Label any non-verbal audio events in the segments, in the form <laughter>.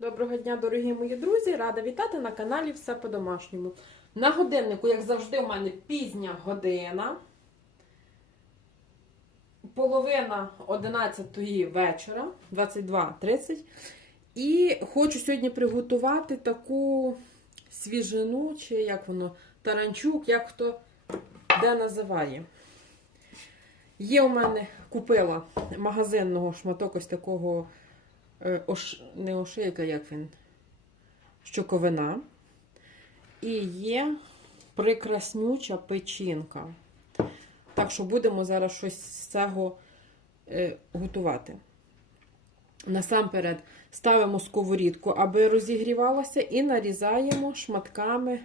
Доброго дня, дорогі мої друзі! Рада вітати на каналі Все по-домашньому. На годиннику, як завжди, у мене пізня година. Половина 11 вечора, 22.30. І хочу сьогодні приготувати таку свіжину, чи як воно, таранчук, як хто де називає. Є у мене купила магазинного шматок ось такого ош... не ошийка, як він, щоковина. І є прекраснюча печінка. Так що будемо зараз щось з цього е, готувати. Насамперед ставимо сковорідку, аби розігрівалася, і нарізаємо шматками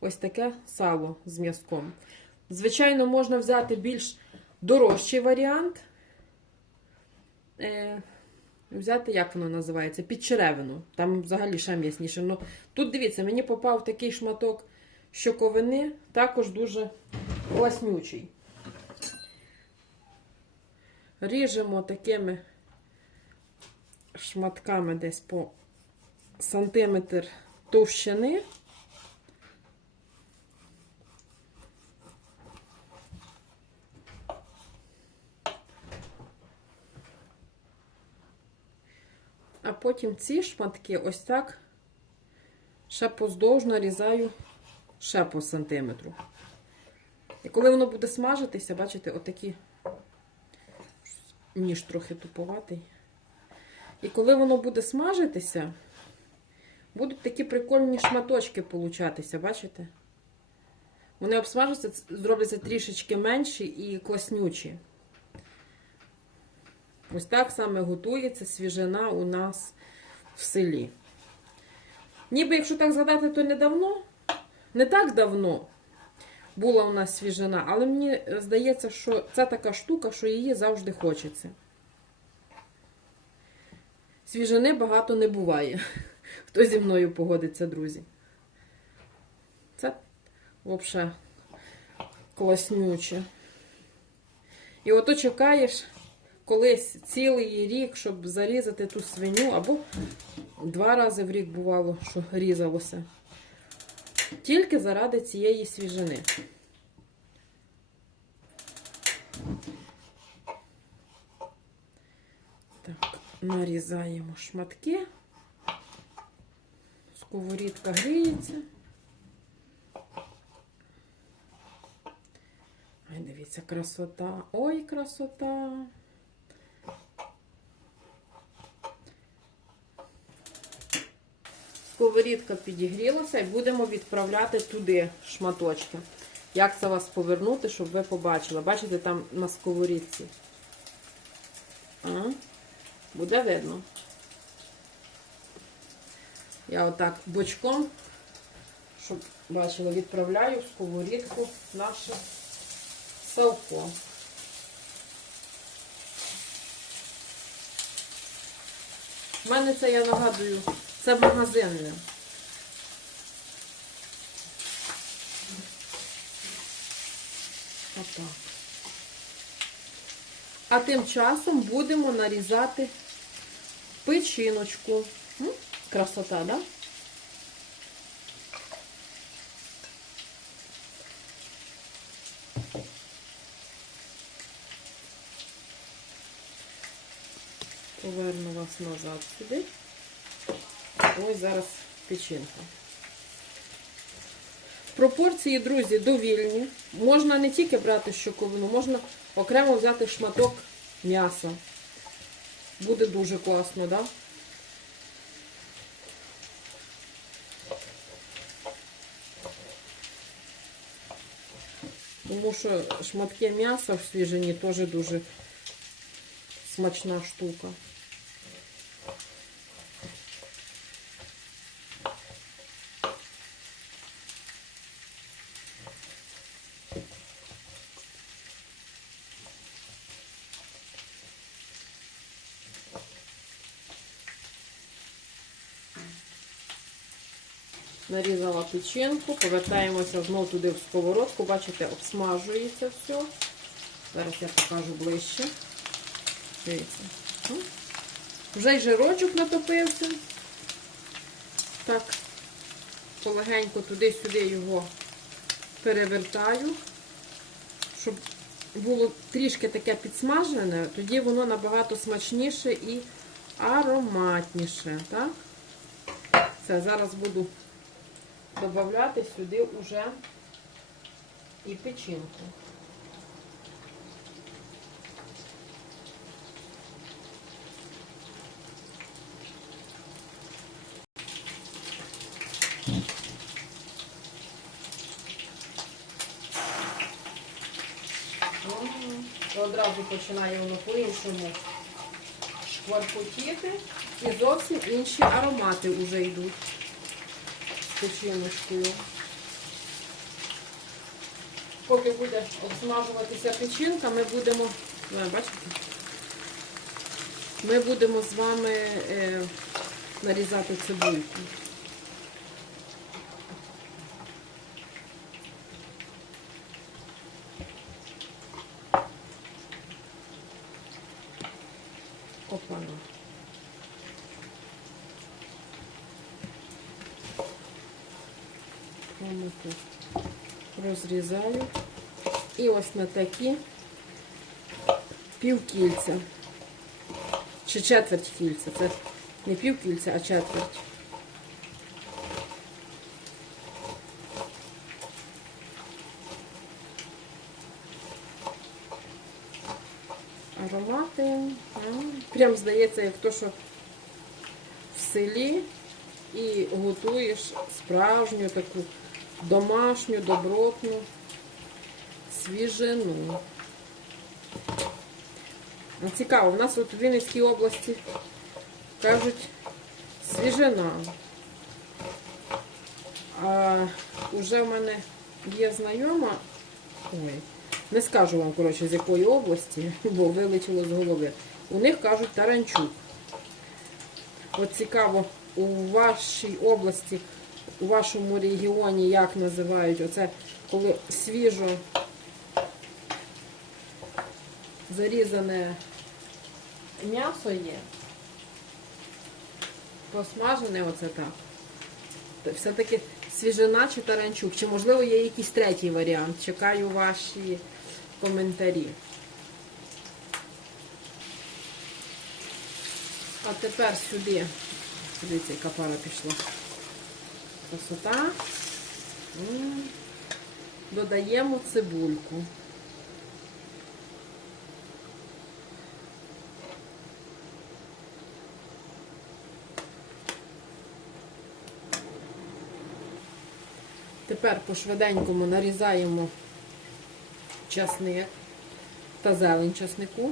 ось таке сало з м'язком. Звичайно, можна взяти більш дорожчий варіант. Взяти, як воно називається, під черевину. Там взагалі ще м'ясніше. Ну, тут дивіться, мені попав такий шматок щоковини, також дуже класнючий. Ріжемо такими шматками десь по сантиметр товщини. А потім ці шматки ось так ще поздовж нарізаю ще по сантиметру. І коли воно буде смажитися, бачите, отакі ніж трохи туповатий. І коли воно буде смажитися, будуть такі прикольні шматочки получатися, бачите? Вони обсмажаться, зробляться трішечки менші і класнючі. Ось так саме готується свіжина у нас в селі. Ніби, якщо так згадати, то недавно, не так давно була у нас свіжина, але мені здається, що це така штука, що її завжди хочеться. Свіжини багато не буває. <laughs> Хто зі мною погодиться, друзі? Це взагалі класнюче. І ото чекаєш колись цілий рік, щоб зарізати ту свиню, або два рази в рік бувало, що різалося. Тільки заради цієї свіжини. Так, нарізаємо шматки. Сковорідка гріється. Ай, дивіться, красота. Ой, красота. Сковорідка підігрілася і будемо відправляти туди шматочки. Як це вас повернути, щоб ви побачили? Бачите, там на сковорідці. А? Буде видно. Я отак бочком, щоб бачили, відправляю в сковорідку наше салко. У мене це, я нагадую, це магазинне. А тим часом будемо нарізати печіночку. Красота, да? Поверну вас назад сюди. Ось зараз печінка. Пропорції, друзі, довільні. Можна не тільки брати щоковину, можна окремо взяти шматок м'яса. Буде дуже класно, так? Да? Тому що шматки м'яса в свіжині теж дуже смачна штука. Нарізала печінку, повертаємося знову туди в сковородку. Бачите, обсмажується все. Зараз я покажу ближче. Дивіться. Вже й жирочок натопився. так полегенько туди-сюди його перевертаю, щоб було трішки таке підсмажене, тоді воно набагато смачніше і ароматніше. Так? Це зараз буду додати сюди уже і печінку. Одразу починає воно по-іншому шкваркотіти і зовсім інші аромати вже йдуть печіночкою. Поки буде обсмажуватися печінка, ми будемо, бачите, ми будемо з вами е, нарізати цибульку. Ось тут розрізаю. І ось на такі півкільця. Чи четверть кільця. Це не півкільця, а четверть. Аромати. Прям здається, як то, що в селі і готуєш справжню таку домашню, добротну свіжину. Ну, Цікаво, у нас от в Вінницькій області кажуть свіжина. А вже в мене є знайома, ой, не скажу вам, коротше, з якої області, <laughs> бо вилетіло з голови. У них кажуть таранчук. От цікаво, у вашій області, у вашому регіоні як називають оце, коли свіжо зарізане м'ясо є, посмажене оце так. Все-таки свіжина чи таранчук, чи можливо є якийсь третій варіант. Чекаю ваші коментарі. А тепер сюди, дивіться, яка пара пішла. Красота. Додаємо цибульку. Тепер по швиденькому нарізаємо часник та зелень часнику.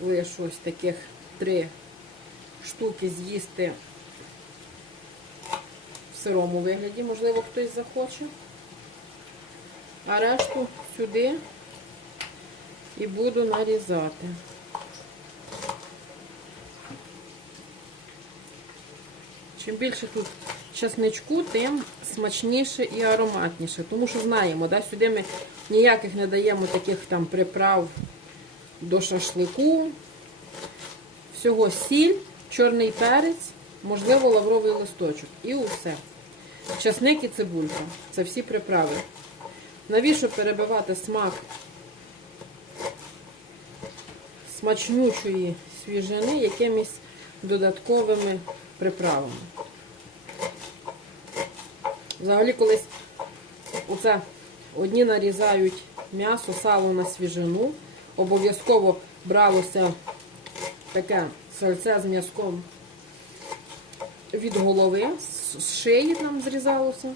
Лишу ось таких три штуки з'їсти в сирому вигляді, можливо, хтось захоче. А решту сюди і буду нарізати. Чим більше тут часничку, тим смачніше і ароматніше. Тому що знаємо, да, сюди ми ніяких не даємо таких там приправ до шашлику. Всього сіль, чорний перець, можливо, лавровий листочок. І усе. Часник і цибулька. Це всі приправи. Навіщо перебивати смак смачнючої свіжини якимись додатковими приправами? Взагалі колись оце одні нарізають м'ясо, сало на свіжину. Обов'язково бралося таке сальце з м'язком від голови, з шиї там зрізалося.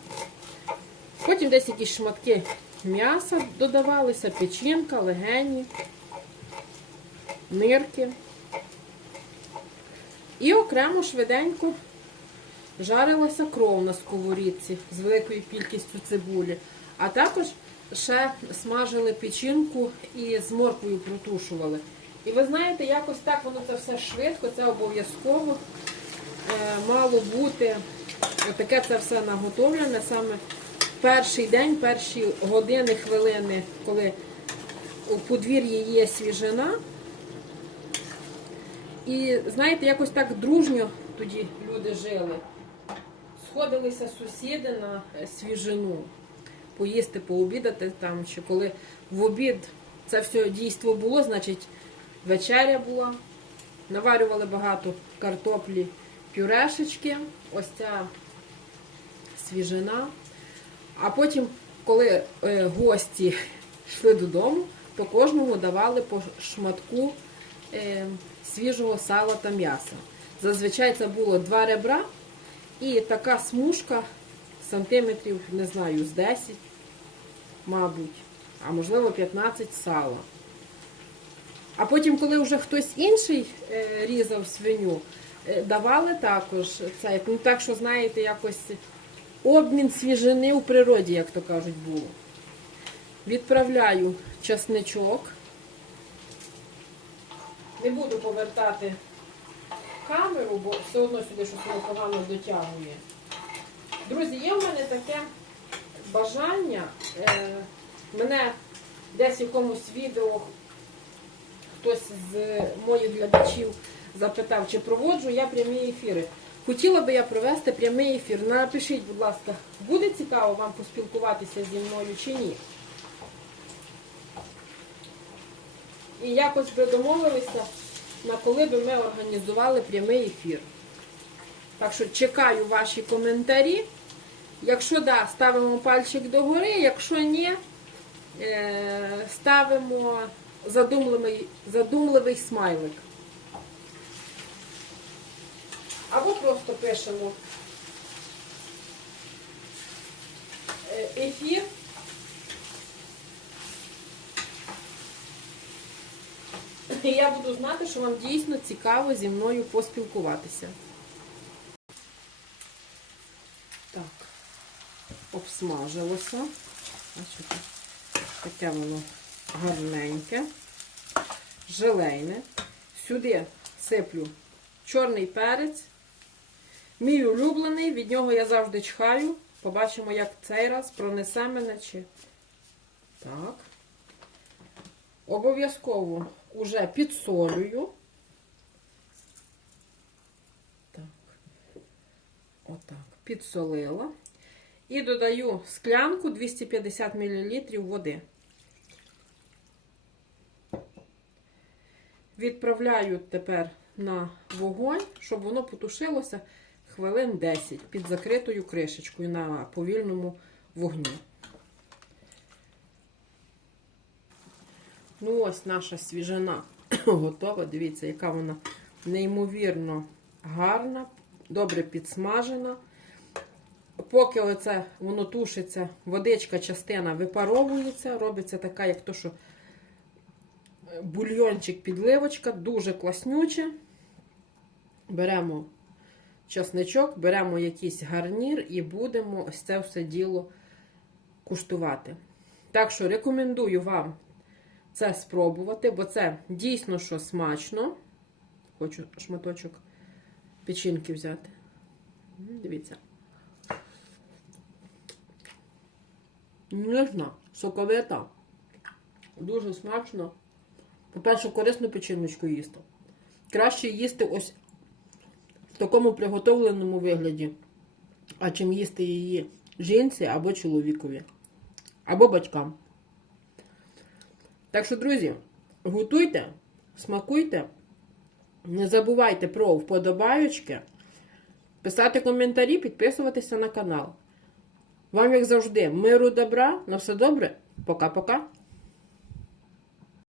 Потім десь якісь шматки м'яса додавалися, печінка, легені, нирки. І окремо швиденько жарилася кров на сковорідці з великою кількістю цибулі. А також ще смажили печінку і з морквою протушували. І ви знаєте, якось так воно це все швидко, це обов'язково е, мало бути таке це все наготовлене саме перший день, перші години, хвилини, коли у подвір'ї є свіжина. І знаєте, якось так дружньо тоді люди жили. Сходилися сусіди на свіжину, поїсти, пообідати там, чи коли в обід це все дійство було, значить вечеря була. Наварювали багато картоплі, пюрешечки, ось ця свіжина. А потім, коли е, гості <laughs> йшли додому, то кожному давали по шматку е, свіжого сала та м'яса. Зазвичай це було два ребра і така смужка сантиметрів, не знаю, з 10, мабуть, а можливо 15 сала. А потім, коли вже хтось інший е, різав свиню, е, давали також це. Ну так що, знаєте, якось обмін свіжини у природі, як то кажуть, було. Відправляю часничок. Не буду повертати камеру, бо все одно сюди щось воно погано дотягує. Друзі, є в мене таке бажання. Е, мене десь в якомусь відео хтось з моїх глядачів запитав, чи проводжу я прямі ефіри. Хотіла би я провести прямий ефір. Напишіть, будь ласка, буде цікаво вам поспілкуватися зі мною чи ні. І якось би домовилися, на коли би ми організували прямий ефір. Так що чекаю ваші коментарі. Якщо да, ставимо пальчик догори, якщо ні, е, ставимо задумливий, задумливий смайлик. Або просто пишемо е, ефір. І я буду знати, що вам дійсно цікаво зі мною поспілкуватися. Так, обсмажилося. Бачите, таке воно гарненьке, желейне. Сюди сиплю чорний перець. Мій улюблений, від нього я завжди чхаю. Побачимо, як цей раз пронесе мене чи. Так. Обов'язково уже підсолюю. Так. Отак. Підсолила. І додаю склянку 250 мл води. Відправляю тепер на вогонь, щоб воно потушилося хвилин 10 під закритою кришечкою на повільному вогні. Ну, ось наша свіжина <clears throat> готова. Дивіться, яка вона неймовірно гарна, добре підсмажена. Поки оце воно тушиться, водичка частина випаровується, робиться така, як то, що бульйончик підливочка, дуже класнюче. Беремо часничок, беремо якийсь гарнір і будемо ось це все діло куштувати. Так що рекомендую вам це спробувати, бо це дійсно що смачно. Хочу шматочок печінки взяти. Дивіться. Ніжна, соковита. Дуже смачно. По-перше, корисно печіночку їсти. Краще їсти ось в такому приготовленому вигляді, а чим їсти її жінці або чоловікові, або батькам. Так що, друзі, готуйте, смакуйте, не забувайте про вподобаючки, писати коментарі, підписуватися на канал. Вам, як завжди, миру, добра, на все добре. Пока-пока.